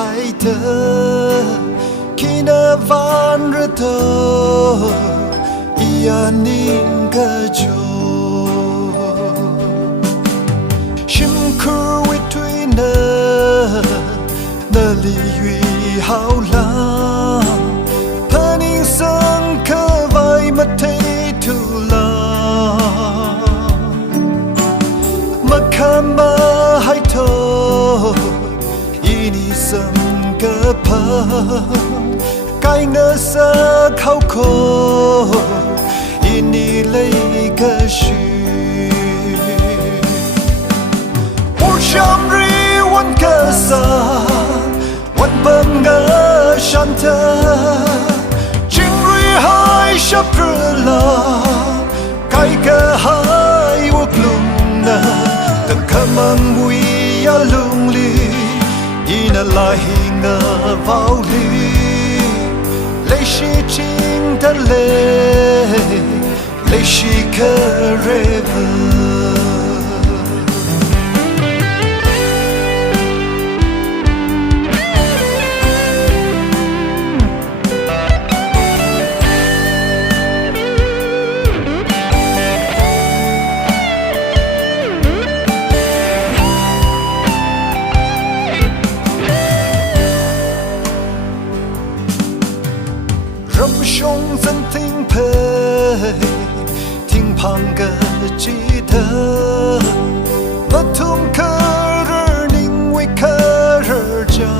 hai thơ khi na van rơ thơ ia nin cơ chu shim khu vi thui nơ li hui hao la paning sang cơ vai mất thấy thu la makama hai thơ ini sam cơ pa cái ngơ sa khâu khô ini lấy cơ shi chăm riวันcơ saวันbầm ngơ shanta chính ri hai sắp rla cái cơ hai vô lùng na từng kamang bui ya lung li ina la hinga vào li lấy shi ching ta lấy shi cơ rever râm sông dân thinh phê thinh phang cơ chi thơ mất thung cơ rơ ninh nguy cơ rơ cha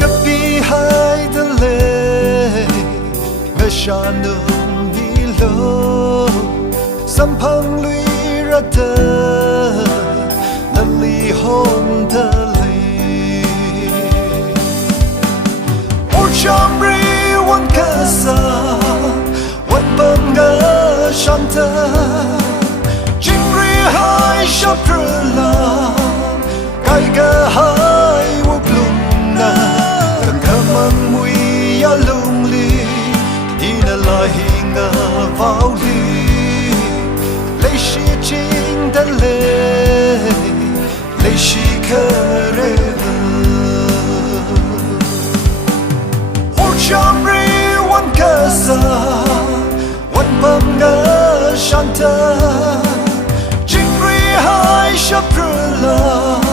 cấp bi hai thân lệ ngơ xa nương đi lô xăm phang lũy ra thơ lần ly hôn thơ chăm riวันcơ saวันbầm ngơ shanta chính ri hai sắp rla cái cơ hai vô lùng na từng kamang mui ya lung li ina la hinga vào li lấy shi ching ta lấy shi cơ chăm riวันcơ saวันbầm ngơ shanta chính ri hai sắp rla